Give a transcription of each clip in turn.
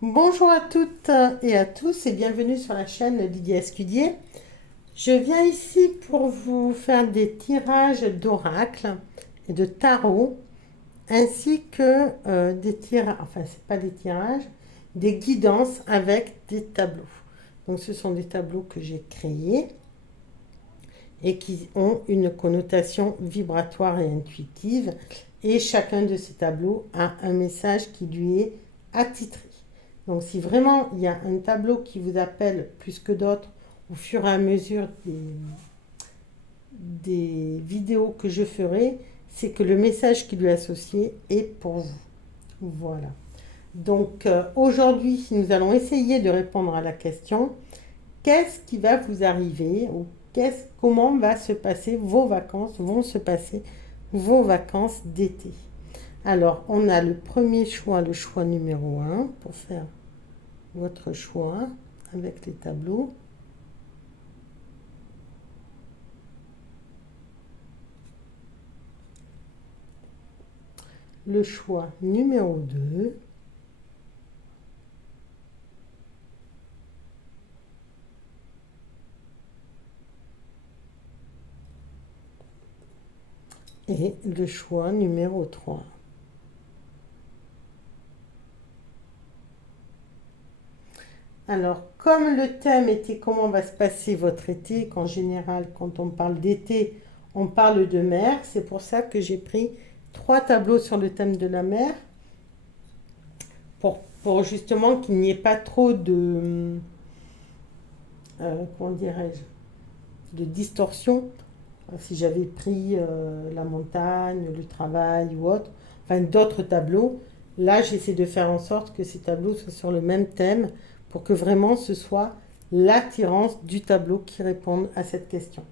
Bonjour à toutes et à tous et bienvenue sur la chaîne Lydie Escudier. Je viens ici pour vous faire des tirages d'oracle et de tarot ainsi que des tirages, enfin c'est pas des tirages, des guidances avec des tableaux. Donc ce sont des tableaux que j'ai créés et qui ont une connotation vibratoire et intuitive et chacun de ces tableaux a un message qui lui est attitré. Donc si vraiment il y a un tableau qui vous appelle plus que d'autres au fur et à mesure des vidéos que je ferai, c'est que le message qui lui est associé est pour vous. Voilà. Donc aujourd'hui, nous allons essayer de répondre à la question qu'est-ce qui va vous arriver ou comment vont se passer vos vacances d'été. Alors, on a le premier choix, le choix numéro un pour faire votre choix avec les tableaux. Le choix numéro 2. Et le choix numéro 3. Alors, comme le thème était comment va se passer votre été, qu'en général, quand on parle d'été, on parle de mer, c'est pour ça que j'ai pris 3 tableaux sur le thème de la mer, pour justement qu'il n'y ait pas trop de, comment dirais-je, de distorsion. Si j'avais pris la montagne, le travail ou autre, enfin d'autres tableaux, là j'essaie de faire en sorte que ces tableaux soient sur le même thème pour que vraiment ce soit l'attirance du tableau qui réponde à cette question.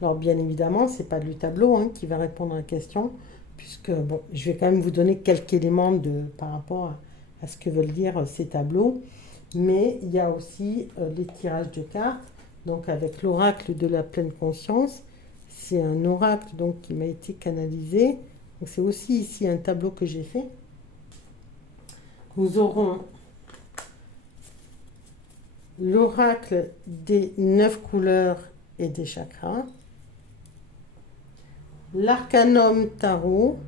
Alors bien évidemment, c'est pas le tableau qui va répondre à la question, puisque bon, je vais quand même vous donner quelques éléments par rapport à ce que veulent dire ces tableaux, mais il y a aussi les tirages de cartes, donc avec l'oracle de la pleine conscience. C'est un oracle donc qui m'a été canalisé. Donc c'est aussi ici un tableau que j'ai fait. Nous aurons l'oracle des 9 couleurs et des chakras, l'arcanum tarot,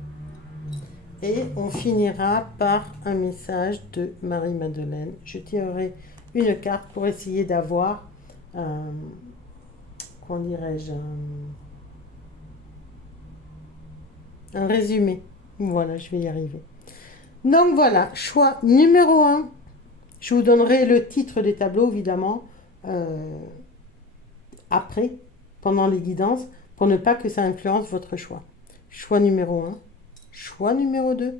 et on finira par un message de Marie-Madeleine. Je tirerai une carte pour essayer d'avoir, comment dirais-je, un résumé. Voilà, je vais y arriver. Donc voilà, choix numéro un. Je vous donnerai le titre des tableaux, évidemment, après, pendant les guidances, pour ne pas que ça influence votre choix. Choix numéro un, choix numéro 2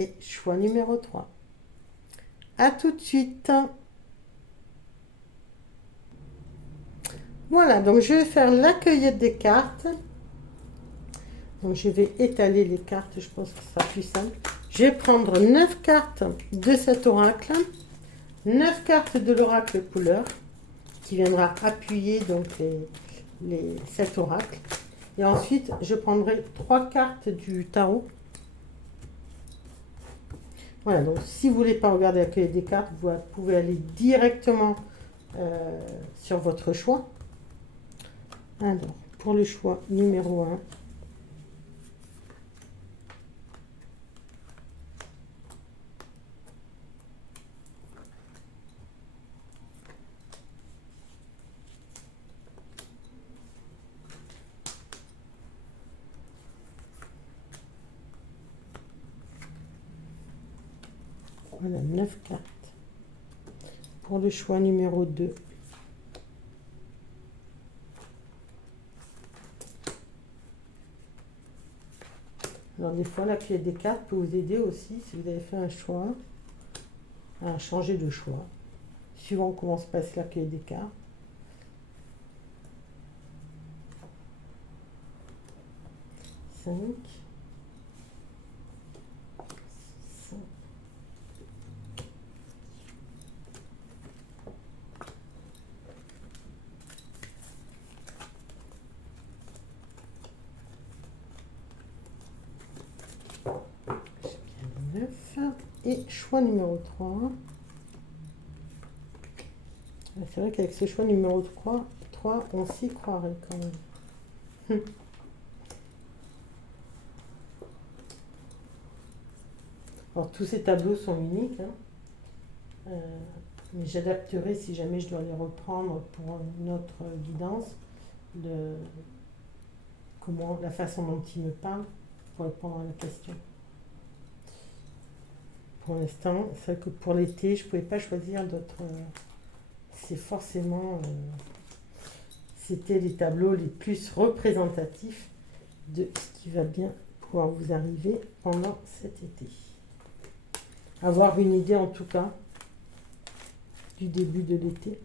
et choix numéro 3. À tout de suite. Voilà, donc je vais faire la cueillette des cartes. Donc je vais étaler les cartes, je pense que ça sera plus simple. Je vais prendre 9 cartes de cet oracle, 9 cartes de l'oracle couleur, qui viendra appuyer donc cet oracle. Et ensuite, je prendrai 3 cartes du tarot. Voilà, donc si vous ne voulez pas regarder la cueillette des cartes, vous pouvez aller directement sur votre choix. Alors, pour le choix numéro 1, voilà, 9 cartes. Pour le choix numéro 2, alors des fois la cueillette des cartes peut vous aider aussi si vous avez fait un choix à changer de choix, suivant comment se passe la cueillette des cartes. 5, 5, et choix numéro 3. C'est vrai qu'avec ce choix numéro 3 on s'y croirait quand même. Alors tous ces tableaux sont uniques, hein. Mais j'adapterai si jamais je dois les reprendre pour une autre guidance, la façon dont ils me parlent pour répondre à la question. Pour l'instant, c'est vrai que pour l'été, je ne pouvais pas choisir d'autres. C'est forcément. C'était les tableaux les plus représentatifs de ce qui va bien pouvoir vous arriver pendant cet été. Avoir une idée en tout cas du début de l'été.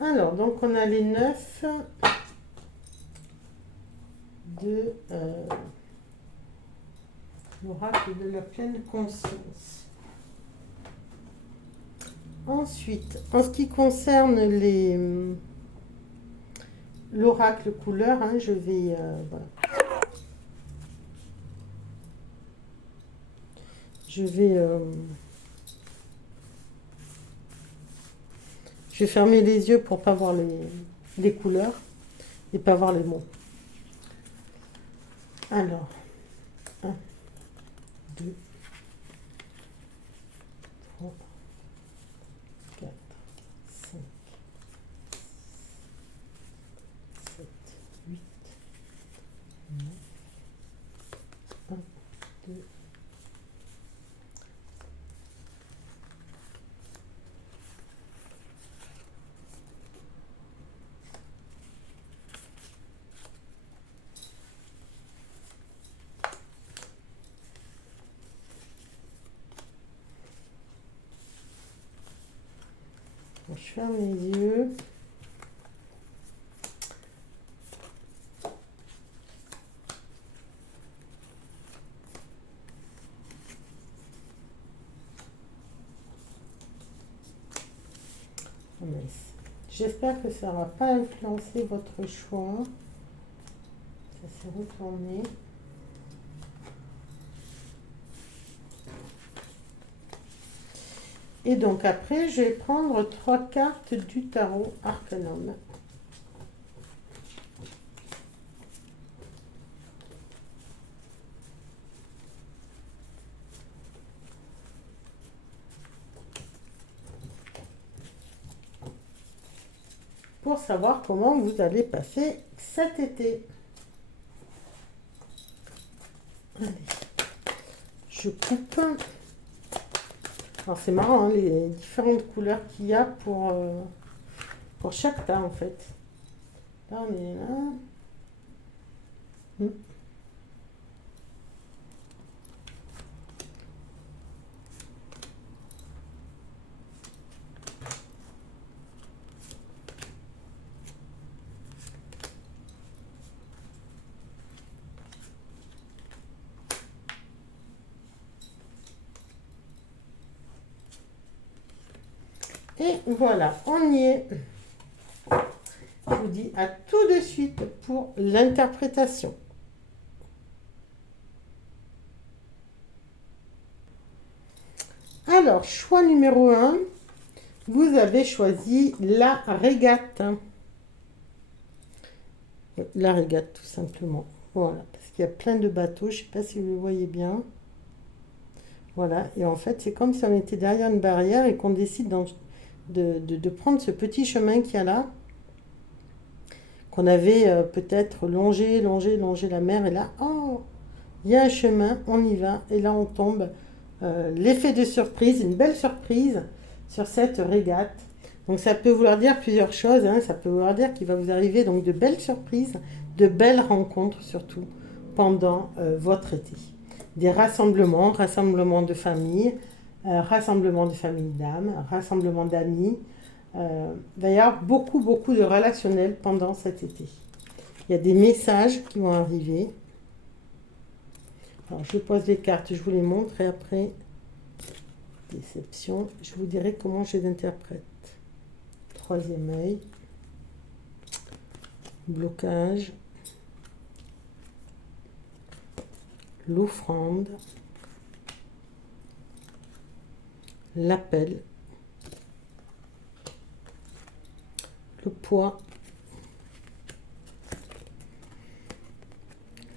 Alors, donc on a les 9 de l'oracle de la pleine conscience. Ensuite, en ce qui concerne l'oracle couleur, hein, je vais voilà. Je vais fermer les yeux pour pas voir les couleurs et pas voir les mots. Alors, 1, 2, 3, 4, 5, 7, 8, 9, 1, 2, je ferme les yeux. J'espère que ça n'aura pas influencé votre choix. Ça s'est retourné. Et donc après, je vais prendre 3 cartes du tarot Arcanum. Pour savoir comment vous allez passer cet été. Allez, je coupe. Alors c'est marrant, hein, les différentes couleurs qu'il y a pour chaque tas en fait. Là on est là. Et voilà, on y est. Je vous dis à tout de suite pour l'interprétation. Alors, choix numéro 1, vous avez choisi la régate. La régate, tout simplement. Voilà, parce qu'il y a plein de bateaux, je ne sais pas si vous le voyez bien. Voilà, et en fait, c'est comme si on était derrière une barrière et qu'on décide de prendre ce petit chemin qu'il y a là, qu'on avait peut-être longé la mer, et là, oh, il y a un chemin, on y va, et là on tombe. L'effet de surprise, une belle surprise sur cette régate. Donc ça peut vouloir dire plusieurs choses, hein. Ça peut vouloir dire qu'il va vous arriver donc de belles surprises, de belles rencontres surtout pendant votre été. Des rassemblements de famille, rassemblements de famille d'âmes, rassemblements d'amis. Il va y avoir beaucoup de relationnel pendant cet été. Il y a des messages qui vont arriver. Alors je pose les cartes, je vous les montre et après, déception, je vous dirai comment je les interprète. Troisième œil, blocage, l'offrande, l'appel, le poids,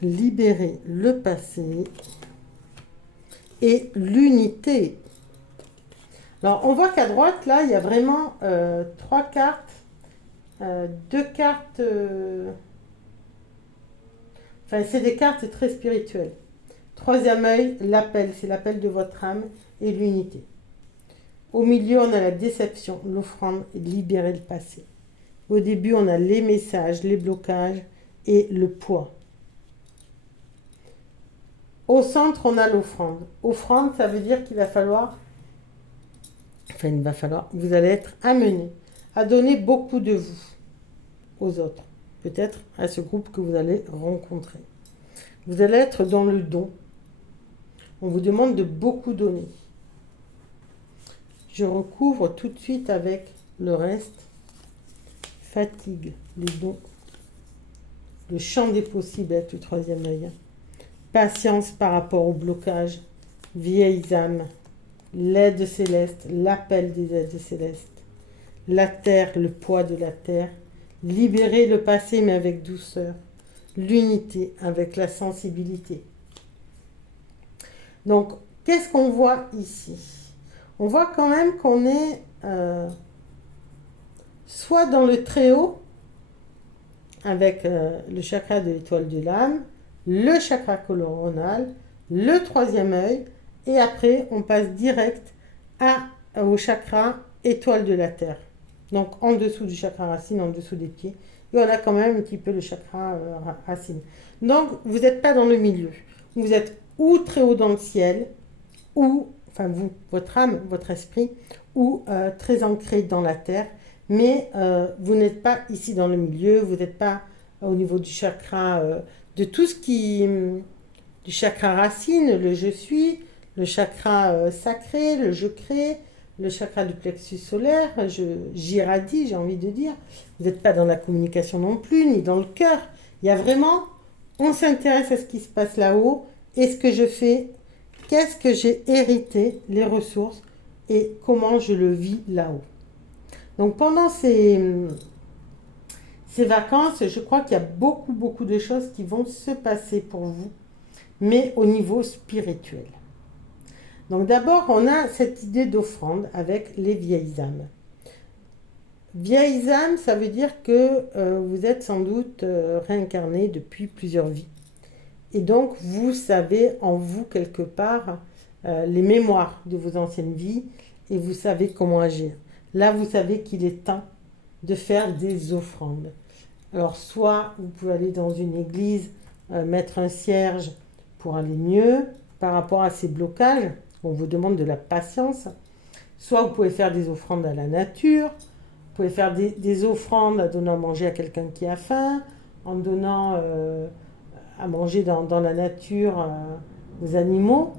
libérer le passé et l'unité. Alors, on voit qu'à droite, là, il y a vraiment 3 cartes, 2 cartes... Enfin, c'est des cartes très spirituelles. Troisième œil, l'appel, c'est l'appel de votre âme et l'unité. Au milieu, on a la déception, l'offrande et libérer le passé. Au début, on a les messages, les blocages et le poids. Au centre, on a l'offrande. Offrande, ça veut dire qu'il va falloir, vous allez être amené à donner beaucoup de vous aux autres. Peut-être à ce groupe que vous allez rencontrer. Vous allez être dans le don. On vous demande de beaucoup donner. Je recouvre tout de suite avec le reste. Fatigue, les dons. Le champ des possibles avec le troisième œil. Patience par rapport au blocage. Vieilles âmes. L'aide céleste, l'appel des aides célestes. La terre, le poids de la terre. Libérer le passé mais avec douceur. L'unité avec la sensibilité. Donc, qu'est-ce qu'on voit ici? On voit quand même qu'on est soit dans le très haut, avec le chakra de l'étoile de l'âme, le chakra coronal, le troisième œil, et après, on passe direct au chakra étoile de la terre. Donc, en dessous du chakra racine, en dessous des pieds. Et on a quand même un petit peu le chakra racine. Donc, vous n'êtes pas dans le milieu. Vous êtes ou très haut dans le ciel, ou, enfin vous, votre âme, votre esprit, ou très ancré dans la terre. Mais vous n'êtes pas ici dans le milieu, vous n'êtes pas au niveau du chakra, de tout ce qui... du chakra racine, le je suis, le chakra sacré, le je crée, le chakra du plexus solaire, j'irradie, j'ai envie de dire. Vous n'êtes pas dans la communication non plus, ni dans le cœur. Il y a vraiment, on s'intéresse à ce qui se passe là-haut, et ce que je fais, qu'est-ce que j'ai hérité, les ressources, et comment je le vis là-haut. Donc pendant ces vacances, je crois qu'il y a beaucoup de choses qui vont se passer pour vous, mais au niveau spirituel. Donc d'abord, on a cette idée d'offrande avec les vieilles âmes. Vieilles âmes, ça veut dire que vous êtes sans doute réincarné depuis plusieurs vies. Et donc, vous savez en vous quelque part les mémoires de vos anciennes vies et vous savez comment agir. Là, vous savez qu'il est temps de faire des offrandes. Alors, soit vous pouvez aller dans une église, mettre un cierge pour aller mieux par rapport à ces blocages. On vous demande de la patience. Soit vous pouvez faire des offrandes à la nature. Vous pouvez faire des offrandes en donnant à manger à quelqu'un qui a faim, en donnant à manger dans la nature aux animaux.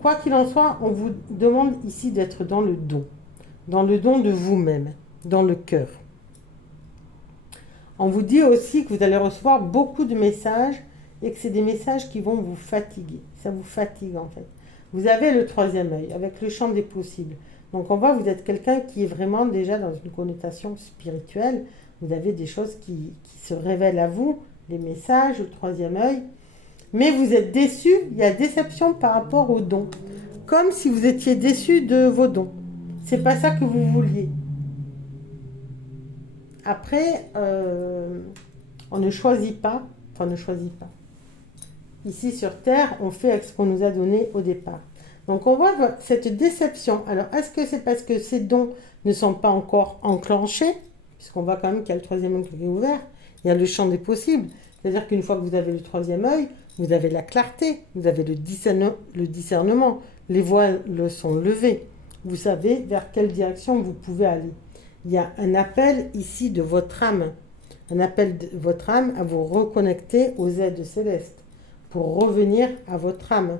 Quoi qu'il en soit, on vous demande ici d'être dans le don de vous-même, dans le cœur. On vous dit aussi que vous allez recevoir beaucoup de messages et que c'est des messages qui vont vous fatiguer. Ça vous fatigue en fait. Vous avez le troisième œil avec le champ des possibles. Donc on voit que vous êtes quelqu'un qui est vraiment déjà dans une connotation spirituelle. Vous avez des choses qui se révèlent à vous, les messages, le troisième œil. Mais vous êtes déçu, il y a déception par rapport aux dons. Comme si vous étiez déçu de vos dons. C'est pas ça que vous vouliez. Après, on ne choisit pas. Ici sur Terre, on fait avec ce qu'on nous a donné au départ. Donc on voit cette déception. Alors, est-ce que c'est parce que ces dons ne sont pas encore enclenchés, puisqu'on voit quand même qu'il y a le troisième œil qui est ouvert, il y a le champ des possibles. C'est-à-dire qu'une fois que vous avez le troisième œil, vous avez la clarté, vous avez le discernement, les voiles sont levés. Vous savez vers quelle direction vous pouvez aller. Il y a un appel ici de votre âme, un appel de votre âme à vous reconnecter aux aides célestes, pour revenir à votre âme.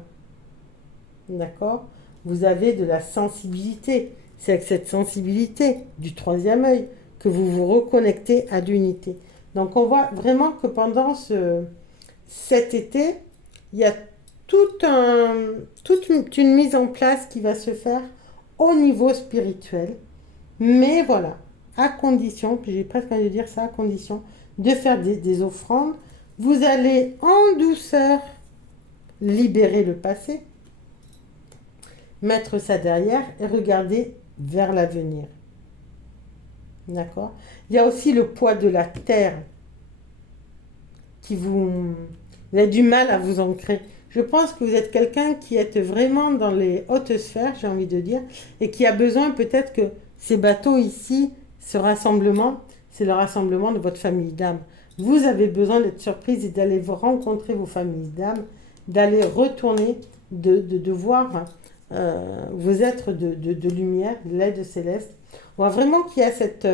D'accord? Vous avez de la sensibilité. C'est avec cette sensibilité du troisième œil que vous vous reconnectez à l'unité. Donc on voit vraiment que pendant cet été, il y a toute une mise en place qui va se faire au niveau spirituel. Mais voilà, à condition, puis j'ai presque envie de dire ça, à condition de faire des offrandes. Vous allez en douceur libérer le passé, mettre ça derrière et regarder vers l'avenir. D'accord? Il y a aussi le poids de la terre qui vous avez du mal à vous ancrer. Je pense que vous êtes quelqu'un qui est vraiment dans les hautes sphères, j'ai envie de dire, et qui a besoin peut-être que ces bateaux ici, ce rassemblement, c'est le rassemblement de votre famille d'âme. Vous avez besoin d'être surprise et d'aller vous rencontrer vos familles d'âme, d'aller retourner, de voir vos êtres de lumière, de l'aide céleste. On voit vraiment qu'il y a cette...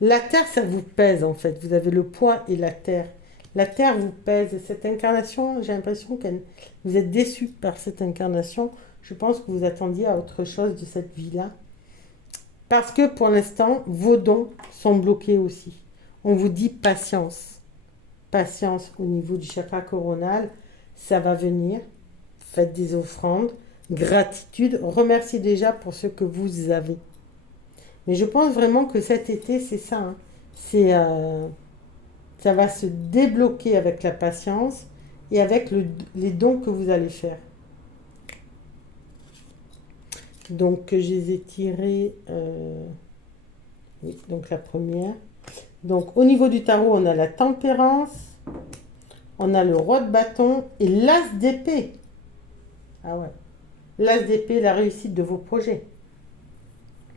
la terre, ça vous pèse en fait. Vous avez le poids et la terre. La terre vous pèse. Et cette incarnation, j'ai l'impression que vous êtes déçu par cette incarnation. Je pense que vous attendiez à autre chose de cette vie-là. Parce que pour l'instant, vos dons sont bloqués aussi. On vous dit patience. Patience au niveau du chakra coronal. Ça va venir. Faites des offrandes. Gratitude. Remerciez déjà pour ce que vous avez. Mais je pense vraiment que cet été, c'est ça. Hein. Ça va se débloquer avec la patience et avec les dons que vous allez faire. Donc, je les ai tirés. Oui, donc la première. Donc, au niveau du tarot, on a la tempérance, on a le roi de bâton et l'as d'épée. Ah ouais. L'as d'épée, la réussite de vos projets.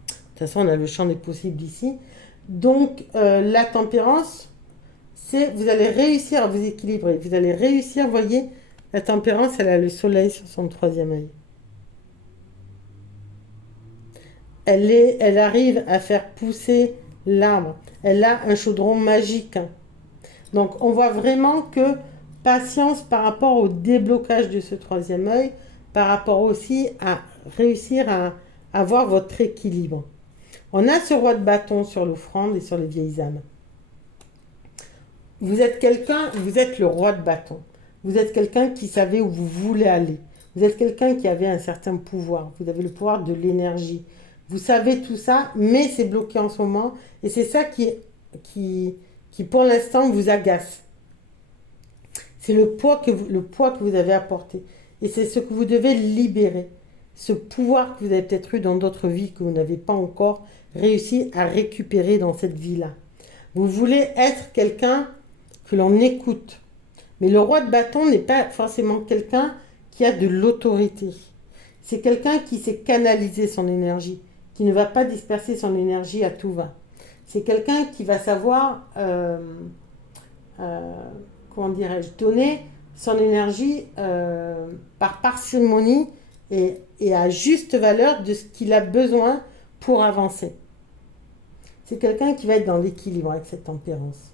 De toute façon, on a le champ des possibles ici. Donc, la tempérance, c'est vous allez réussir à vous équilibrer. Vous allez réussir, vous voyez, la tempérance, elle a le soleil sur son troisième œil. Elle arrive à faire pousser l'arbre. Elle a un chaudron magique. Donc, on voit vraiment que patience par rapport au déblocage de ce troisième œil, par rapport aussi à réussir à avoir votre équilibre. On a ce roi de bâton sur l'offrande et sur les vieilles âmes. Vous êtes quelqu'un, vous êtes le roi de bâton. Vous êtes quelqu'un qui savait où vous voulez aller. Vous êtes quelqu'un qui avait un certain pouvoir. Vous avez le pouvoir de l'énergie. Vous savez tout ça, mais c'est bloqué en ce moment. Et c'est ça qui pour l'instant, vous agace. C'est le poids que vous avez apporté. Et c'est ce que vous devez libérer. Ce pouvoir que vous avez peut-être eu dans d'autres vies que vous n'avez pas encore réussi à récupérer dans cette vie-là. Vous voulez être quelqu'un que l'on écoute. Mais le roi de bâton n'est pas forcément quelqu'un qui a de l'autorité. C'est quelqu'un qui sait canaliser son énergie, qui ne va pas disperser son énergie à tout va. C'est quelqu'un qui va savoir, comment dirais-je, donner son énergie par parcimonie et à juste valeur de ce qu'il a besoin pour avancer. C'est quelqu'un qui va être dans l'équilibre avec cette tempérance.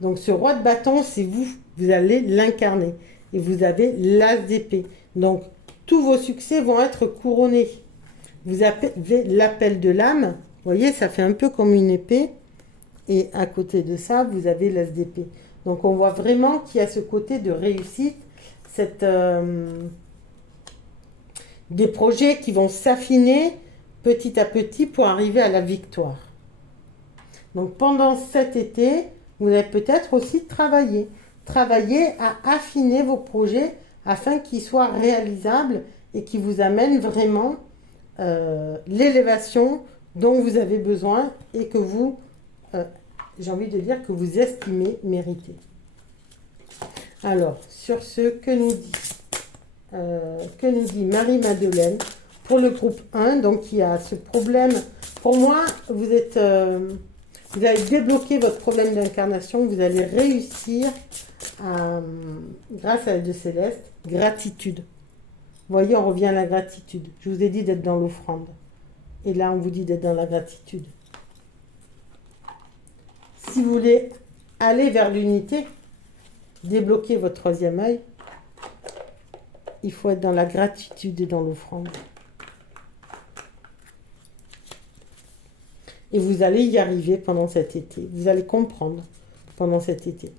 Donc ce roi de bâton, c'est vous. Vous allez l'incarner. Et vous avez l'as d'épée. Donc tous vos succès vont être couronnés. Vous avez l'appel de l'âme. Vous voyez, ça fait un peu comme une épée. Et à côté de ça, vous avez l'as d'épée. Donc on voit vraiment qu'il y a ce côté de réussite. Des projets qui vont s'affiner petit à petit pour arriver à la victoire. Donc pendant cet été, vous allez peut-être aussi travailler à affiner vos projets afin qu'ils soient réalisables et qu'ils vous amènent vraiment l'élévation dont vous avez besoin et que vous, j'ai envie de dire que vous estimez mériter. Alors, sur ce, que nous dit Marie-Madeleine pour le groupe 1, donc il y a ce problème. Pour moi, vous allez débloquer votre problème d'incarnation, vous allez réussir grâce à l'aide de Céleste, gratitude. Vous voyez, on revient à la gratitude. Je vous ai dit d'être dans l'offrande. Et là, on vous dit d'être dans la gratitude. Si vous voulez aller vers l'unité, débloquer votre troisième œil, il faut être dans la gratitude et dans l'offrande. Et vous allez y arriver pendant cet été. Vous allez comprendre pendant cet été.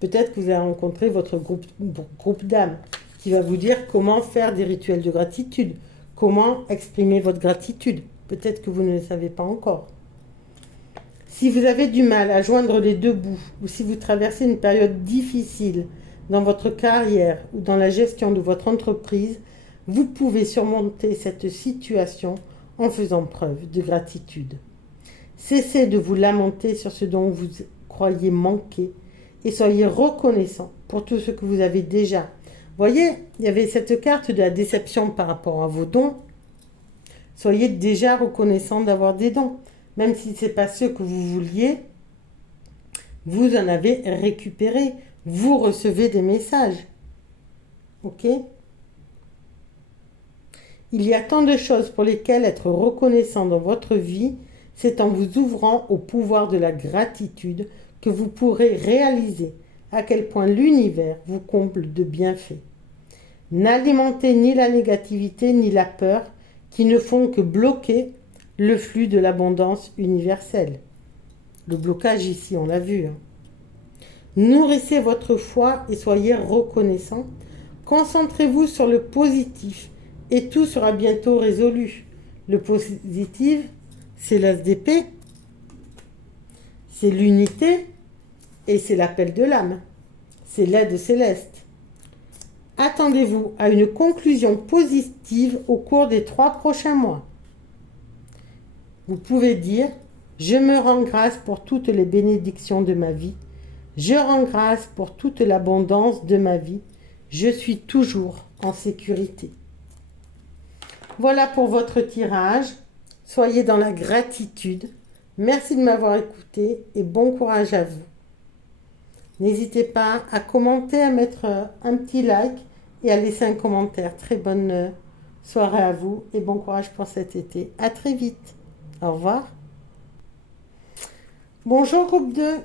Peut-être que vous allez rencontrer votre groupe d'âmes qui va vous dire comment faire des rituels de gratitude, comment exprimer votre gratitude. Peut-être que vous ne le savez pas encore. Si vous avez du mal à joindre les deux bouts, ou si vous traversez une période difficile dans votre carrière ou dans la gestion de votre entreprise, vous pouvez surmonter cette situation en faisant preuve de gratitude. Cessez de vous lamenter sur ce dont vous croyez manquer et soyez reconnaissant pour tout ce que vous avez déjà. Voyez, il y avait cette carte de la déception par rapport à vos dons. Soyez déjà reconnaissant d'avoir des dons. Même si ce n'est pas ceux que vous vouliez, vous en avez récupéré. Vous recevez des messages. Ok ? Il y a tant de choses pour lesquelles être reconnaissant dans votre vie, c'est en vous ouvrant au pouvoir de la gratitude que vous pourrez réaliser à quel point l'univers vous comble de bienfaits. N'alimentez ni la négativité ni la peur qui ne font que bloquer le flux de l'abondance universelle. Le blocage ici, on l'a vu. Nourrissez votre foi et soyez reconnaissant. Concentrez-vous sur le positif et tout sera bientôt résolu. Le positif, c'est l'as d'épée, c'est l'unité et c'est l'appel de l'âme. C'est l'aide céleste. Attendez-vous à une conclusion positive au cours des 3 prochains mois. Vous pouvez dire « Je me rends grâce pour toutes les bénédictions de ma vie. Je rends grâce pour toute l'abondance de ma vie. Je suis toujours en sécurité. » Voilà pour votre tirage. Soyez dans la gratitude. Merci de m'avoir écouté et bon courage à vous. N'hésitez pas à commenter, à mettre un petit like et à laisser un commentaire. Très bonne soirée à vous et bon courage pour cet été. À très vite. Au revoir. Bonjour groupe 2.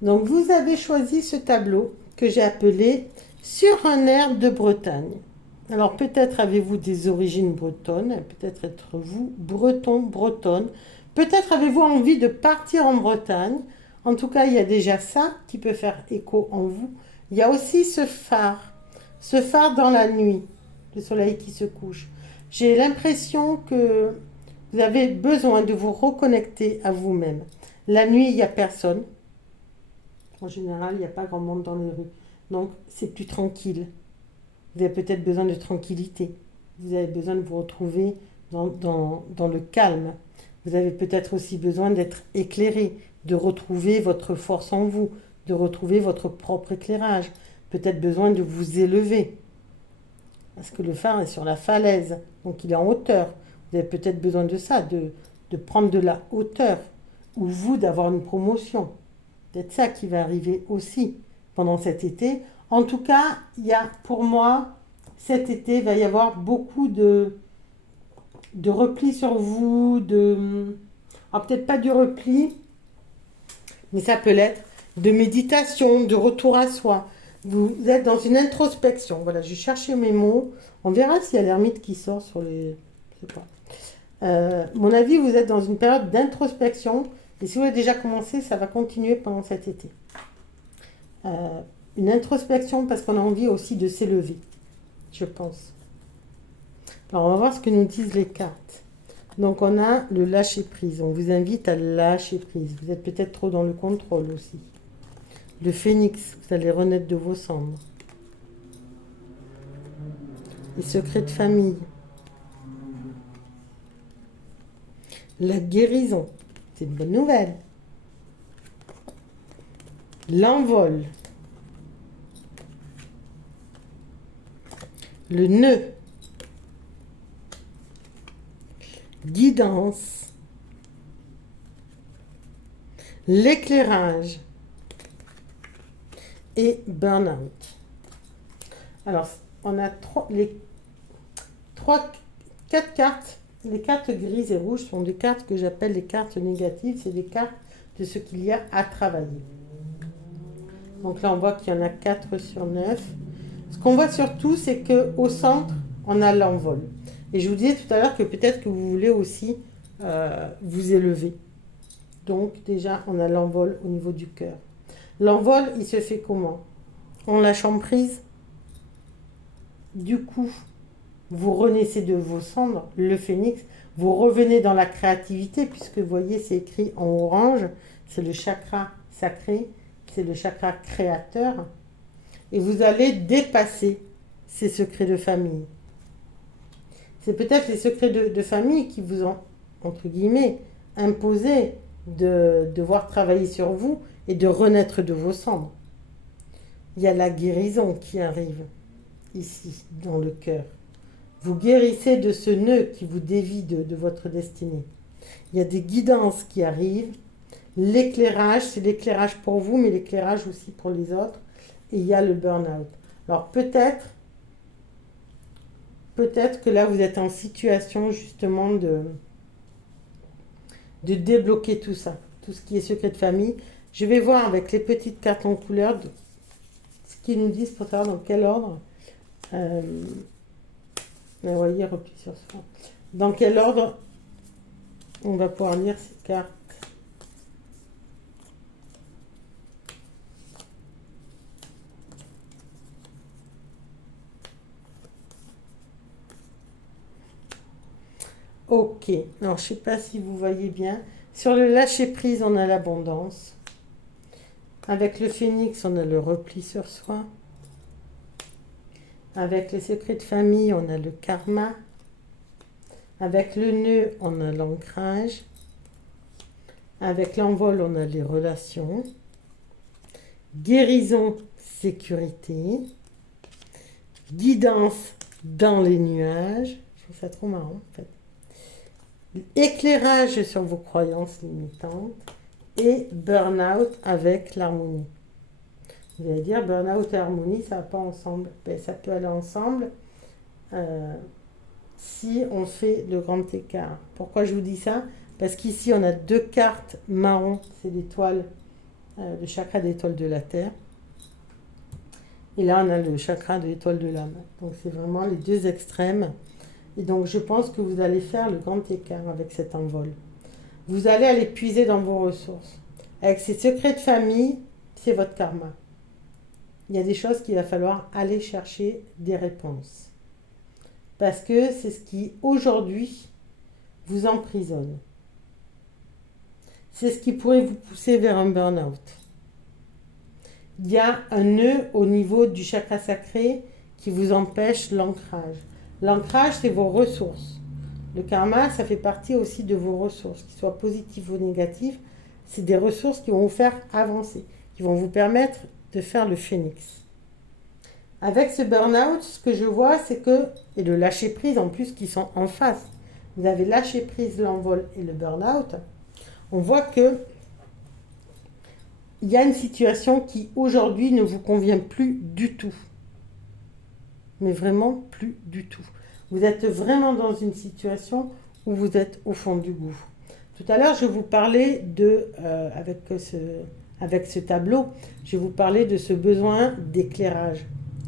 Donc vous avez choisi ce tableau que j'ai appelé « Sur un air de Bretagne ». Alors peut-être avez-vous des origines bretonnes, peut-être être vous breton, bretonne. Peut-être avez-vous envie de partir en Bretagne. En tout cas, il y a déjà ça qui peut faire écho en vous. Il y a aussi ce phare dans la nuit, le soleil qui se couche. J'ai l'impression que vous avez besoin de vous reconnecter à vous-même. La nuit, il n'y a personne. En général, il n'y a pas grand monde dans les rues. Donc, c'est plus tranquille. Vous avez peut-être besoin de tranquillité. Vous avez besoin de vous retrouver dans le calme. Vous avez peut-être aussi besoin d'être éclairé, de retrouver votre force en vous, de retrouver votre propre éclairage. Peut-être besoin de vous élever. Parce que le phare est sur la falaise, donc il est en hauteur. Vous avez peut-être besoin de ça, de prendre de la hauteur. Ou vous, d'avoir une promotion. Peut-être ça qui va arriver aussi pendant cet été. En tout cas, il y a pour moi, cet été, il va y avoir beaucoup de repli sur vous, alors peut-être pas du repli, mais ça peut l'être, de méditation, de retour à soi. Vous êtes dans une introspection. Voilà, je cherchais mes mots. On verra s'il y a l'ermite qui sort sur les... Je sais pas. Mon avis, vous êtes dans une période d'introspection. Et si vous avez déjà commencé, ça va continuer pendant cet été. Une introspection parce qu'on a envie aussi de s'élever, je pense. Alors, on va voir ce que nous disent les cartes. Donc, on a le lâcher-prise. On vous invite à lâcher prise. Vous êtes peut-être trop dans le contrôle aussi. Le phénix, vous allez renaître de vos cendres. Les secrets de famille. La guérison, c'est une bonne nouvelle. L'envol. Le nœud. Guidance. L'éclairage. Et burn-out. Alors, on a quatre cartes. Les cartes grises et rouges sont des cartes que j'appelle les cartes négatives. C'est des cartes de ce qu'il y a à travailler. Donc là, on voit qu'il y en a 4 sur 9. Ce qu'on voit surtout, c'est qu'au centre, on a l'envol. Et je vous disais tout à l'heure que peut-être que vous voulez aussi vous élever. Donc déjà, on a l'envol au niveau du cœur. L'envol, il se fait comment? En lâchant prise. Du coup, vous renaissez de vos cendres, le phénix, vous revenez dans la créativité, puisque vous voyez, c'est écrit en orange, c'est le chakra sacré, c'est le chakra créateur, et vous allez dépasser ces secrets de famille. C'est peut-être les secrets de famille qui vous ont, entre guillemets, imposé de devoir travailler sur vous et de renaître de vos cendres. Il y a la guérison qui arrive ici, dans le cœur. Vous guérissez de ce nœud qui vous dévie de votre destinée. Il y a des guidances qui arrivent. L'éclairage, c'est l'éclairage pour vous, mais l'éclairage aussi pour les autres. Et il y a le burn-out. Alors peut-être que là, vous êtes en situation justement de débloquer tout ça, tout ce qui est secret de famille. Je vais voir avec les petites cartes en couleur ce qu'ils nous disent pour savoir dans quel ordre. Vous voyez, repli sur soi. Dans quel ordre on va pouvoir lire ces cartes. Ok, alors je ne sais pas si vous voyez bien. Sur le lâcher-prise, on a l'abondance. Avec le phénix, on a le repli sur soi. Avec les secrets de famille, on a le karma. Avec le nœud, on a l'ancrage. Avec l'envol, on a les relations. Guérison, sécurité. Guidance dans les nuages. Je trouve ça trop marrant en fait. Éclairage sur vos croyances limitantes. Et burn-out avec l'harmonie. Vous allez dire, burn-out et harmonie, ça va pas ensemble. Ben, ça peut aller ensemble si on fait le grand écart. Pourquoi je vous dis ça? Parce qu'ici, on a deux cartes marron, c'est l'étoile, le chakra de l'étoile de la Terre. Et là, on a le chakra de l'étoile de l'âme. Donc, c'est vraiment les deux extrêmes. Et donc, je pense que vous allez faire le grand écart avec cet envol. Vous allez aller puiser dans vos ressources. Avec ces secrets de famille, c'est votre karma. Il y a des choses qu'il va falloir aller chercher des réponses. Parce que c'est ce qui, aujourd'hui, vous emprisonne. C'est ce qui pourrait vous pousser vers un burn-out. Il y a un nœud au niveau du chakra sacré qui vous empêche l'ancrage. L'ancrage, c'est vos ressources. Le karma, ça fait partie aussi de vos ressources, qu'ils soient positives ou négatives. C'est des ressources qui vont vous faire avancer, qui vont vous permettre de faire le phénix. Avec ce burn-out, ce que je vois, c'est que, et le lâcher-prise en plus qui sont en face, vous avez lâcher-prise, l'envol et le burn-out, on voit que il y a une situation qui aujourd'hui ne vous convient plus du tout. Mais vraiment plus du tout. Vous êtes vraiment dans une situation où vous êtes au fond du gouffre. Tout à l'heure, je vous parlais avec ce tableau, je vais vous parler de ce besoin d'éclairage.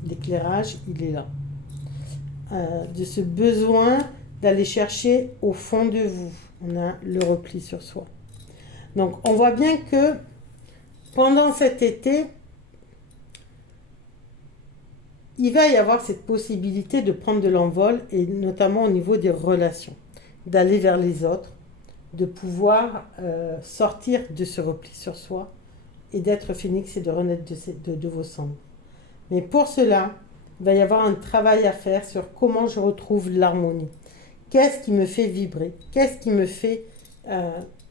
L'éclairage, il est là. De ce besoin d'aller chercher au fond de vous. On a le repli sur soi. Donc, on voit bien que pendant cet été, il va y avoir cette possibilité de prendre de l'envol, et notamment au niveau des relations, d'aller vers les autres, de pouvoir sortir de ce repli sur soi et d'être phénix et de renaître de vos cendres. Mais pour cela, il va y avoir un travail à faire sur comment je retrouve l'harmonie. Qu'est-ce qui me fait vibrer? Qu'est-ce qui me fait...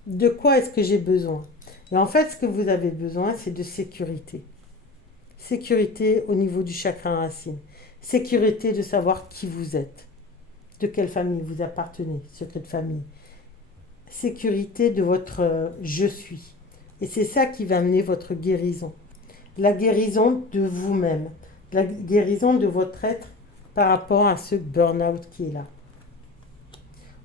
de quoi est-ce que j'ai besoin? Et en fait, ce que vous avez besoin, c'est de sécurité. Sécurité au niveau du chakra racine. Sécurité de savoir qui vous êtes. De quelle famille vous appartenez, secret de famille. Sécurité de votre je suis. Et c'est ça qui va amener votre guérison. La guérison de vous-même. La guérison de votre être par rapport à ce burn-out qui est là.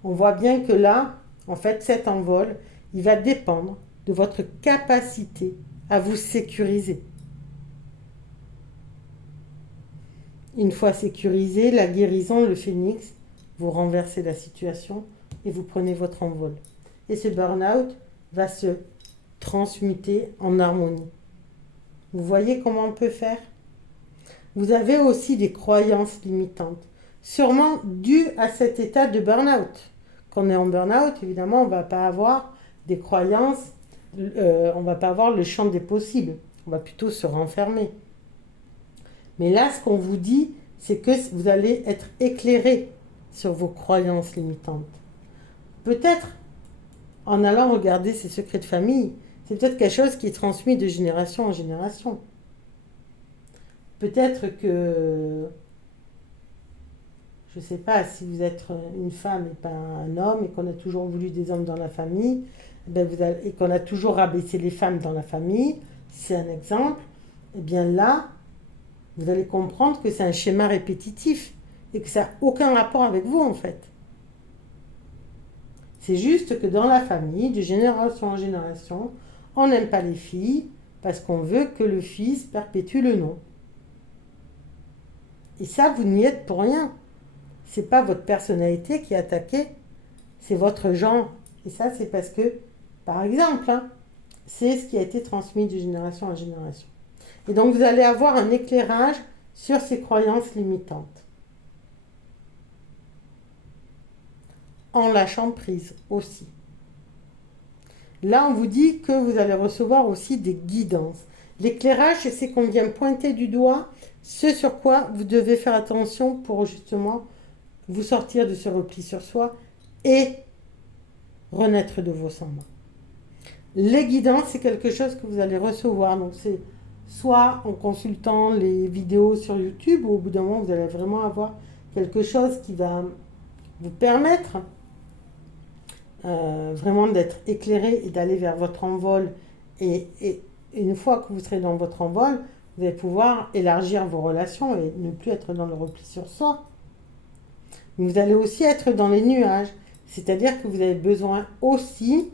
On voit bien que là, en fait, cet envol, il va dépendre de votre capacité à vous sécuriser. Une fois sécurisé, la guérison, le phénix, vous renversez la situation et vous prenez votre envol. Et ce burn-out va se transmuter en harmonie. Vous voyez comment on peut faire? Vous avez aussi des croyances limitantes. sûrement dû à cet état de burn-out. Quand on est en burn-out, évidemment, on ne va pas avoir des croyances, on ne va pas avoir le champ des possibles. On va plutôt se renfermer. Mais là, ce qu'on vous dit, c'est que vous allez être éclairé sur vos croyances limitantes. Peut-être en allant regarder ces secrets de famille, c'est peut-être quelque chose qui est transmis de génération en génération. Peut-être que, je ne sais pas, si vous êtes une femme et pas un homme et qu'on a toujours voulu des hommes dans la famille, et qu'on a toujours rabaissé les femmes dans la famille, c'est un exemple, et bien là, vous allez comprendre que c'est un schéma répétitif et que ça n'a aucun rapport avec vous en fait. C'est juste que dans la famille, de génération en génération, on n'aime pas les filles parce qu'on veut que le fils perpétue le nom. Et ça, vous n'y êtes pour rien. C'est pas votre personnalité qui est attaquée, c'est votre genre. Et ça, c'est parce que, par exemple, c'est ce qui a été transmis de génération en génération. Et donc, vous allez avoir un éclairage sur ces croyances limitantes. En lâchant prise aussi. Là, on vous dit que vous allez recevoir aussi des guidances. L'éclairage, c'est qu'on vient pointer du doigt ce sur quoi vous devez faire attention pour justement vous sortir de ce repli sur soi et renaître de vos cendres. Les guidances, c'est quelque chose que vous allez recevoir. Donc, c'est soit en consultant les vidéos sur YouTube, ou au bout d'un moment, vous allez vraiment avoir quelque chose qui va vous permettre vraiment d'être éclairé et d'aller vers votre envol. Et une fois que vous serez dans votre envol, vous allez pouvoir élargir vos relations et ne plus être dans le repli sur soi. Mais vous allez aussi être dans les nuages. C'est-à-dire que vous avez besoin aussi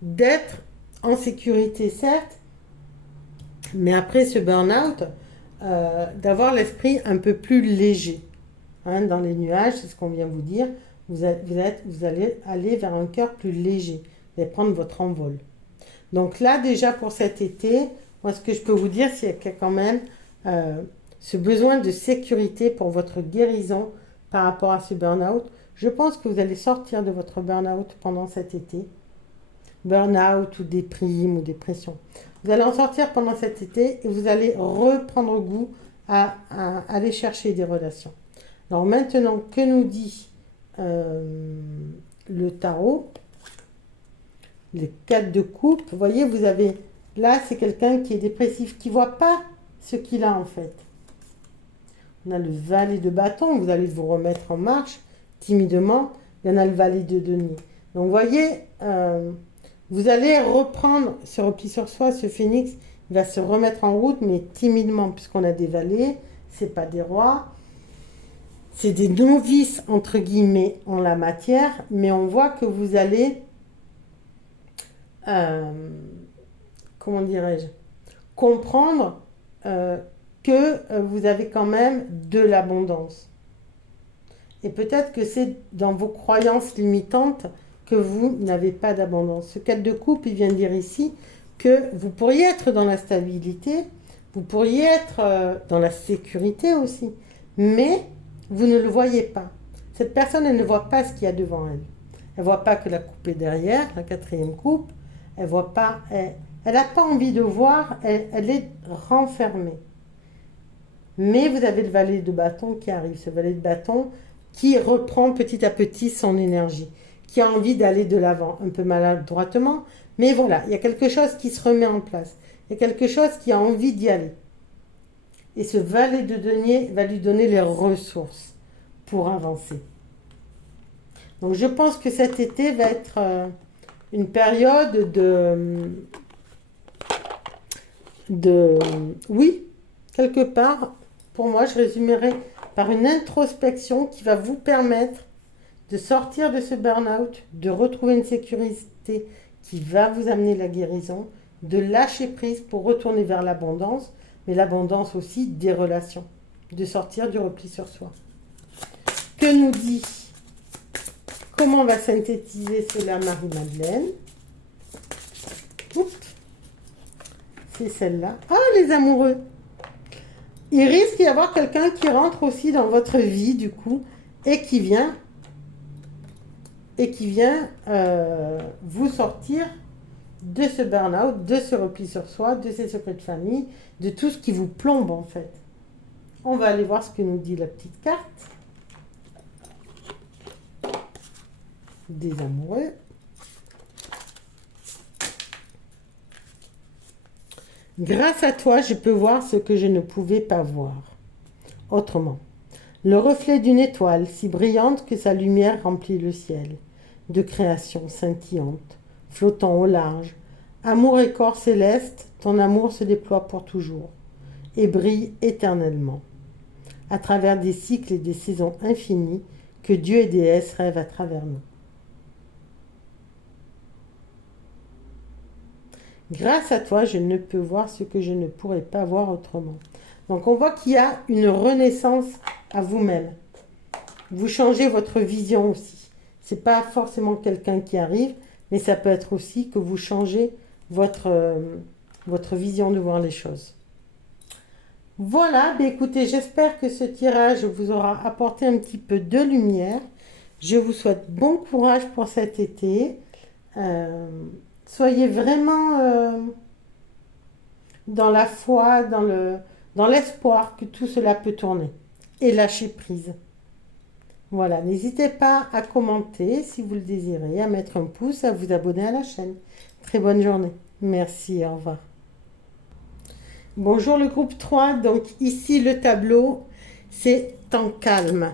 d'être en sécurité, certes, mais après ce burn-out, d'avoir l'esprit un peu plus léger. Dans les nuages, c'est ce qu'on vient vous dire, vous allez aller vers un cœur plus léger. Vous allez prendre votre envol. Donc là, déjà pour cet été, moi ce que je peux vous dire, c'est qu'il y a quand même ce besoin de sécurité pour votre guérison par rapport à ce burn-out. Je pense que vous allez sortir de votre burn-out pendant cet été. Burn-out ou déprime ou dépression. Vous allez en sortir pendant cet été et vous allez reprendre goût à aller chercher des relations. Alors maintenant, que nous dit le tarot? Les 4 de coupe. Vous voyez, vous avez... Là, c'est quelqu'un qui est dépressif, qui ne voit pas ce qu'il a en fait. On a le valet de bâton, vous allez vous remettre en marche timidement. Il y en a le valet de denier. Donc, vous voyez, vous allez reprendre ce repli sur soi, ce phénix, il va se remettre en route, mais timidement, puisqu'on a des valets, ce n'est pas des rois. C'est des novices, entre guillemets, en la matière, mais on voit que vous allez, comment dirais-je, comprendre que vous avez quand même de l'abondance. Et peut-être que c'est dans vos croyances limitantes que vous n'avez pas d'abondance. Ce 4 de coupe, il vient dire ici que vous pourriez être dans la stabilité, vous pourriez être dans la sécurité aussi, mais vous ne le voyez pas. Cette personne, elle ne voit pas ce qu'il y a devant elle. Elle ne voit pas que la coupe est derrière, la 4e coupe. Elle voit pas, elle n'a pas envie de voir, elle est renfermée. Mais vous avez le valet de bâton qui arrive, ce valet de bâton qui reprend petit à petit son énergie, qui a envie d'aller de l'avant, un peu maladroitement, mais voilà, il y a quelque chose qui se remet en place. Il y a quelque chose qui a envie d'y aller. Et ce valet de denier va lui donner les ressources pour avancer. Donc je pense que cet été va être une période oui, quelque part, pour moi, je résumerai par une introspection qui va vous permettre de sortir de ce burn-out, de retrouver une sécurité qui va vous amener la guérison, de lâcher prise pour retourner vers l'abondance, mais l'abondance aussi des relations, de sortir du repli sur soi. Que nous dit, comment on va synthétiser cela, Marie-Madeleine? C'est celle-là. Ah, les amoureux! Il risque d'y avoir quelqu'un qui rentre aussi dans votre vie, du coup, et qui vient, vous sortir de ce burn-out, de ce repli sur soi, de ces secrets de famille, de tout ce qui vous plombe en fait. On va aller voir ce que nous dit la petite carte des amoureux. Grâce à toi, je peux voir ce que je ne pouvais pas voir. Autrement, le reflet d'une étoile si brillante que sa lumière remplit le ciel, de création scintillante, flottant au large. Amour et corps céleste, ton amour se déploie pour toujours et brille éternellement, à travers des cycles et des saisons infinies que Dieu et déesse rêvent à travers nous. Grâce à toi, je ne peux voir ce que je ne pourrais pas voir autrement. Donc on voit qu'il y a une renaissance à vous-même. Vous changez votre vision aussi. Ce n'est pas forcément quelqu'un qui arrive, mais ça peut être aussi que vous changez votre vision de voir les choses. Voilà, écoutez, j'espère que ce tirage vous aura apporté un petit peu de lumière. Je vous souhaite bon courage pour cet été. Soyez vraiment dans la foi, dans l'espoir que tout cela peut tourner. Et lâcher prise. Voilà, n'hésitez pas à commenter si vous le désirez, à mettre un pouce, à vous abonner à la chaîne. Très bonne journée. Merci, au revoir. Bonjour le groupe 3, donc ici le tableau, c'est en calme.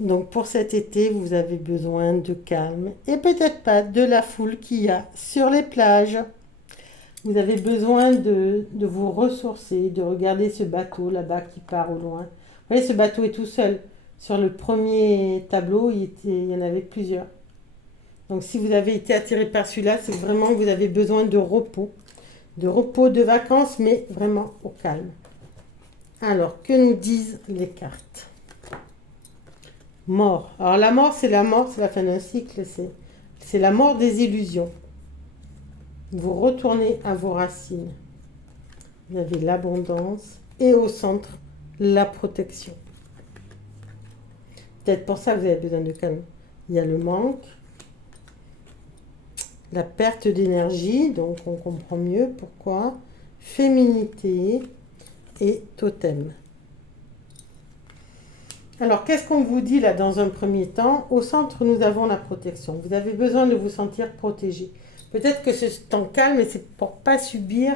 Donc pour cet été, vous avez besoin de calme et peut-être pas de la foule qu'il y a sur les plages. Vous avez besoin de vous ressourcer, de regarder ce bateau là-bas qui part au loin. Vous voyez, ce bateau est tout seul. Sur le premier tableau, il y en avait plusieurs. Donc si vous avez été attiré par celui-là, c'est vraiment que vous avez besoin de repos, de vacances, mais vraiment au calme. Alors, que nous disent les cartes ? Mort. Alors la mort, c'est la fin d'un cycle, c'est la mort des illusions. Vous retournez à vos racines. Vous avez l'abondance et au centre, la protection. Peut-être pour ça que vous avez besoin de calme. Il y a le manque, la perte d'énergie, donc on comprend mieux pourquoi, féminité et totem. Alors, qu'est-ce qu'on vous dit là dans un premier temps ? Au centre, nous avons la protection. Vous avez besoin de vous sentir protégé. Peut-être que c'est en calme et c'est pour ne pas subir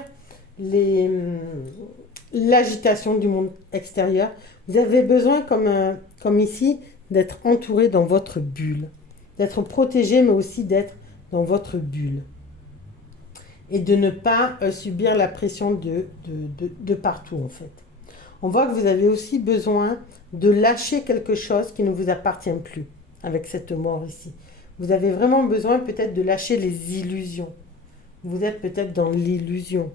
l'agitation du monde extérieur. Vous avez besoin, comme ici, d'être entouré dans votre bulle. D'être protégé, mais aussi d'être dans votre bulle. Et de ne pas subir la pression de partout, en fait. On voit que vous avez aussi besoin de lâcher quelque chose qui ne vous appartient plus avec cette mort ici. Vous avez vraiment besoin peut-être de lâcher les illusions. Vous êtes peut-être dans l'illusion.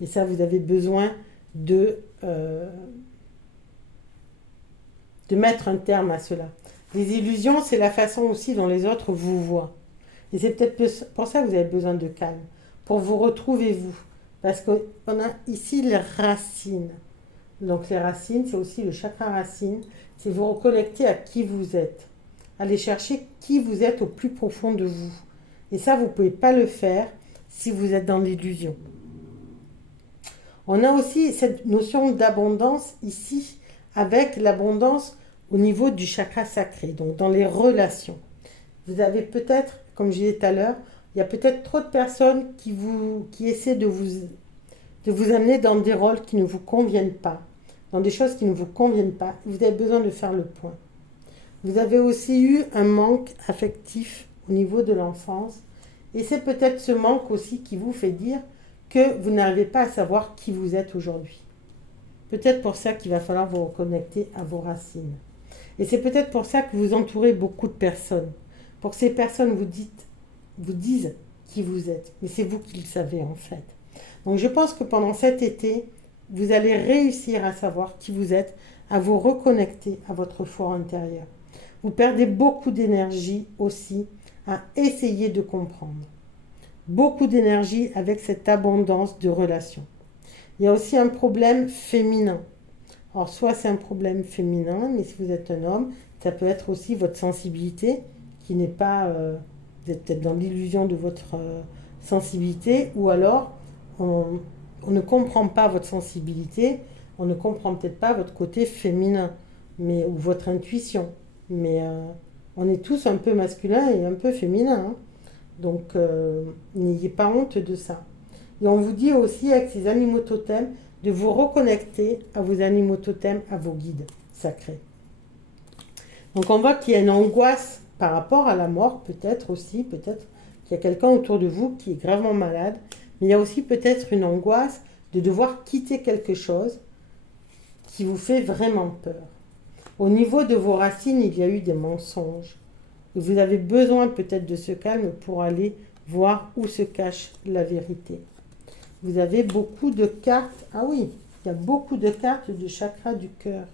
Et ça, vous avez besoin de mettre un terme à cela. Les illusions, c'est la façon aussi dont les autres vous voient. Et c'est peut-être pour ça que vous avez besoin de calme. Pour vous retrouver vous. Parce qu'on a ici les racines. Donc les racines, c'est aussi le chakra racine, c'est vous reconnecter à qui vous êtes. Aller chercher qui vous êtes au plus profond de vous. Et ça, vous ne pouvez pas le faire si vous êtes dans l'illusion. On a aussi cette notion d'abondance ici, avec l'abondance au niveau du chakra sacré, donc dans les relations. Vous avez peut-être, comme je disais tout à l'heure, il y a peut-être trop de personnes qui essaient de vous amener dans des rôles qui ne vous conviennent pas. Dans des choses qui ne vous conviennent pas, vous avez besoin de faire le point. Vous avez aussi eu un manque affectif au niveau de l'enfance, et c'est peut-être ce manque aussi qui vous fait dire que vous n'arrivez pas à savoir qui vous êtes aujourd'hui. Peut-être pour ça qu'il va falloir vous reconnecter à vos racines. Et c'est peut-être pour ça que vous entourez beaucoup de personnes. Pour que ces personnes vous disent qui vous êtes, mais c'est vous qui le savez en fait. Donc je pense que pendant cet été, vous allez réussir à savoir qui vous êtes, à vous reconnecter à votre foi intérieure. Vous perdez beaucoup d'énergie aussi à essayer de comprendre. Beaucoup d'énergie avec cette abondance de relations. Il y a aussi un problème féminin. Alors, soit c'est un problème féminin, mais si vous êtes un homme, ça peut être aussi votre sensibilité qui n'est pas... vous êtes peut-être dans l'illusion de votre sensibilité, ou alors on, on ne comprend pas votre sensibilité, on ne comprend peut-être pas votre côté féminin, mais, ou votre intuition. Mais on est tous un peu masculin et un peu féminin, hein. Donc, n'ayez pas honte de ça. Et on vous dit aussi, avec ces animaux totems, de vous reconnecter à vos animaux totems, à vos guides sacrés. Donc, on voit qu'il y a une angoisse par rapport à la mort, peut-être aussi, peut-être qu'il y a quelqu'un autour de vous qui est gravement malade, mais il y a aussi peut-être une angoisse de devoir quitter quelque chose qui vous fait vraiment peur. Au niveau de vos racines, il y a eu des mensonges. Et vous avez besoin peut-être de ce calme pour aller voir où se cache la vérité. Vous avez beaucoup de cartes. Ah oui, il y a beaucoup de cartes du chakra du cœur.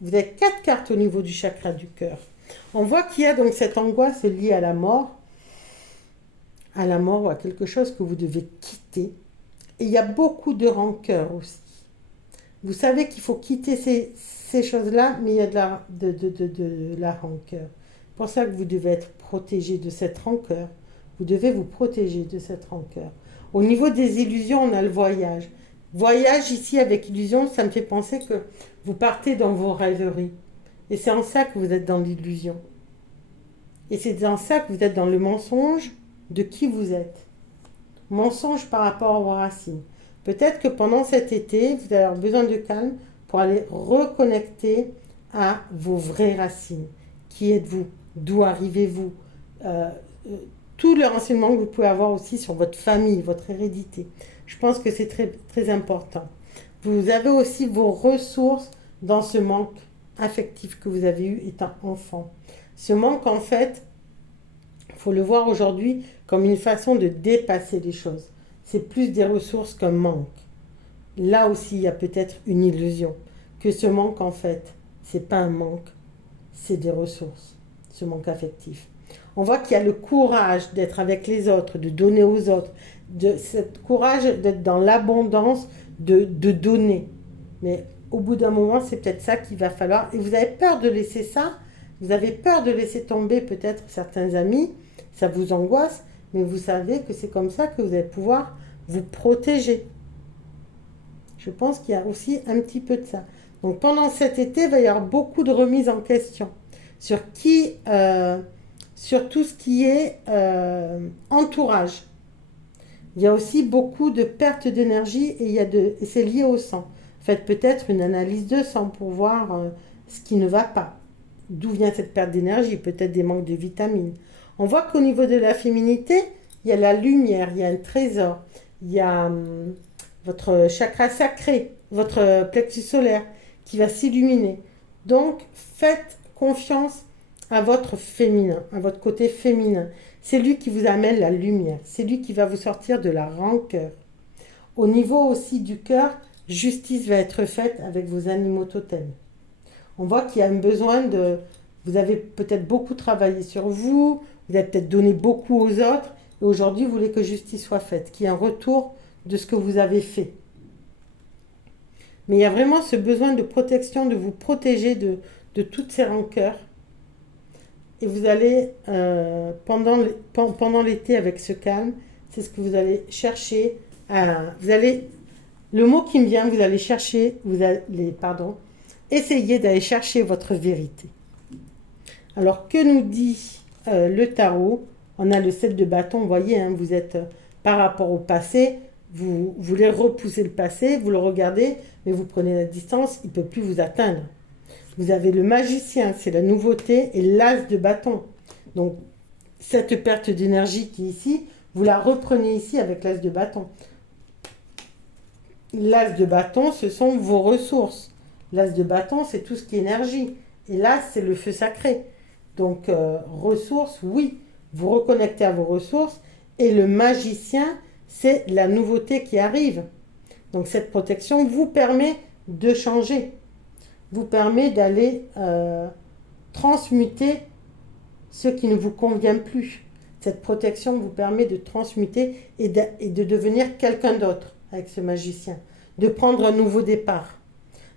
Vous avez 4 cartes au niveau du chakra du cœur. On voit qu'il y a donc cette angoisse liée à la mort ou à quelque chose que vous devez quitter. Et il y a beaucoup de rancœur aussi. Vous savez qu'il faut quitter ces choses-là, mais il y a de la rancœur. C'est pour ça que vous devez être protégé de cette rancœur. Vous devez vous protéger de cette rancœur. Au niveau des illusions, on a le voyage. Voyage ici avec illusion, ça me fait penser que vous partez dans vos rêveries. Et c'est en ça que vous êtes dans l'illusion. Et c'est en ça que vous êtes dans le mensonge de qui vous êtes. Mensonge par rapport à vos racines. Peut-être que pendant cet été, vous allez avoir besoin de calme pour aller reconnecter à vos vraies racines. Qui êtes-vous? D'où arrivez-vous? Tous les renseignements que vous pouvez avoir aussi sur votre famille, votre hérédité. Je pense que c'est très, très important. Vous avez aussi vos ressources dans ce manque affectif que vous avez eu étant enfant. Ce manque, en fait, il faut le voir aujourd'hui comme une façon de dépasser les choses. C'est plus des ressources qu'un manque. Là aussi, il y a peut-être une illusion. Que ce manque, en fait, c'est pas un manque, c'est des ressources, ce manque affectif. On voit qu'il y a le courage d'être avec les autres, de donner aux autres, de ce courage d'être dans l'abondance, de donner. Mais au bout d'un moment, c'est peut-être ça qu'il va falloir. Et vous avez peur de laisser ça, vous avez peur de laisser tomber peut-être certains amis, ça vous angoisse, mais vous savez que c'est comme ça que vous allez pouvoir vous protéger. Je pense qu'il y a aussi un petit peu de ça. Donc pendant cet été, il va y avoir beaucoup de remises en question sur sur tout ce qui est entourage. Il y a aussi beaucoup de perte d'énergie et c'est lié au sang. Faites peut-être une analyse de sang pour voir ce qui ne va pas. D'où vient cette perte d'énergie? Peut-être des manques de vitamines. On voit qu'au niveau de la féminité, il y a la lumière, il y a un trésor, il y a votre chakra sacré, votre plexus solaire qui va s'illuminer. Donc, faites confiance à votre féminin, à votre côté féminin. C'est lui qui vous amène la lumière, c'est lui qui va vous sortir de la rancœur. Au niveau aussi du cœur, justice va être faite avec vos animaux totems. On voit qu'il y a un besoin de... Vous avez peut-être beaucoup travaillé sur vous, vous avez peut-être donné beaucoup aux autres, et aujourd'hui vous voulez que justice soit faite, qu'il y ait un retour de ce que vous avez fait. Mais il y a vraiment ce besoin de protection, de vous protéger de toutes ces rancœurs. Et vous allez, pendant l'été avec ce calme, c'est ce que vous allez chercher. Le mot qui me vient, vous allez chercher, essayez d'aller chercher votre vérité. Alors, que nous dit le tarot? On a le 7 de bâton, vous voyez, hein, vous êtes par rapport au passé, vous voulez repousser le passé, vous le regardez, mais vous prenez la distance, il ne peut plus vous atteindre. Vous avez le magicien, c'est la nouveauté, et l'as de bâton. Donc, cette perte d'énergie qui est ici, vous la reprenez ici avec l'as de bâton. L'as de bâton, ce sont vos ressources. L'as de bâton, c'est tout ce qui est énergie. Et l'as, c'est le feu sacré. Donc, ressources, oui, vous reconnectez à vos ressources. Et le magicien, c'est la nouveauté qui arrive. Donc, cette protection vous permet de changer. Vous permet d'aller transmuter ce qui ne vous convient plus. Cette protection vous permet de transmuter et de devenir quelqu'un d'autre avec ce magicien, de prendre un nouveau départ.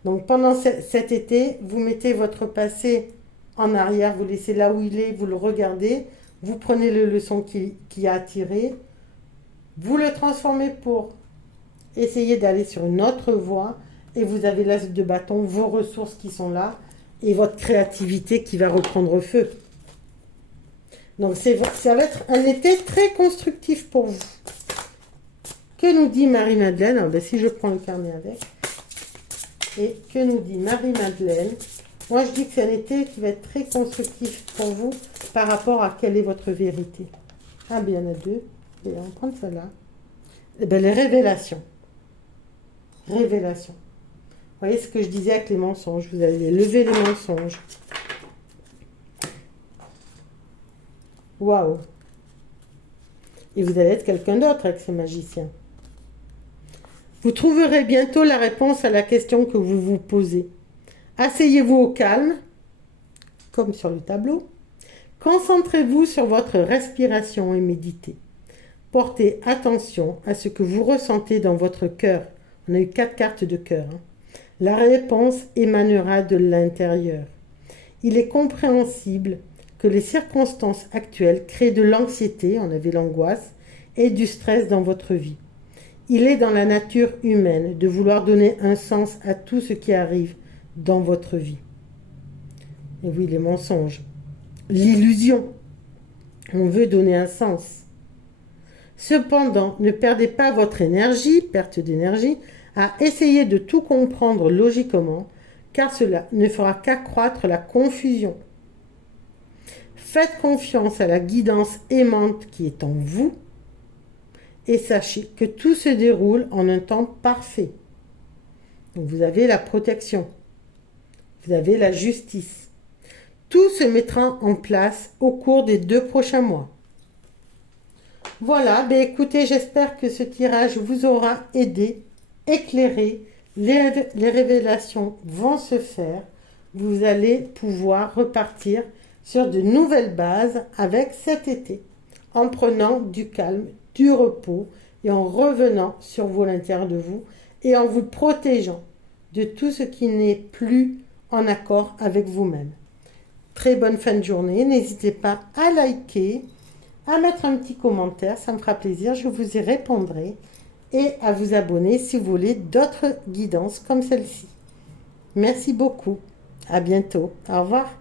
Donc pendant cet été, vous mettez votre passé en arrière, vous laissez là où il est, vous le regardez, vous prenez les leçons qui a tirées, vous le transformez pour essayer d'aller sur une autre voie et vous avez l'as de bâton, vos ressources qui sont là et votre créativité qui va reprendre feu. Donc ça va être un été très constructif pour vous. Que nous dit Marie-Madeleine? Ah ben, si je prends le carnet avec. Et que nous dit Marie-Madeleine? Moi, je dis que c'est un été qui va être très constructif pour vous par rapport à quelle est votre vérité. Ah, bien, il y en a deux. Et on va prendre celle-là. Eh bien, les révélations. Révélations. Vous voyez ce que je disais avec les mensonges. Vous allez lever les mensonges. Waouh! Et vous allez être quelqu'un d'autre avec ces magiciens. Vous trouverez bientôt la réponse à la question que vous vous posez. Asseyez-vous au calme, comme sur le tableau. Concentrez-vous sur votre respiration et méditez. Portez attention à ce que vous ressentez dans votre cœur. On a eu 4 cartes de cœur. La réponse émanera de l'intérieur. Il est compréhensible que les circonstances actuelles créent de l'anxiété, on avait l'angoisse, et du stress dans votre vie. Il est dans la nature humaine de vouloir donner un sens à tout ce qui arrive dans votre vie. Et oui, les mensonges. L'illusion. On veut donner un sens. Cependant, ne perdez pas votre énergie, perte d'énergie, à essayer de tout comprendre logiquement, car cela ne fera qu'accroître la confusion. Faites confiance à la guidance aimante qui est en vous et sachez que tout se déroule en un temps parfait. Donc vous avez la protection, vous avez la justice. Tout se mettra en place au cours des 2 prochains mois. Voilà, écoutez, j'espère que ce tirage vous aura aidé, éclairé. Les révélations vont se faire. Vous allez pouvoir repartir sur de nouvelles bases avec cet été, en prenant du calme, du repos et en revenant sur l'intérieur de vous et en vous protégeant de tout ce qui n'est plus en accord avec vous-même. Très bonne fin de journée. N'hésitez pas à liker, à mettre un petit commentaire, ça me fera plaisir, je vous y répondrai, et à vous abonner si vous voulez d'autres guidances comme celle-ci. Merci beaucoup. À bientôt. Au revoir.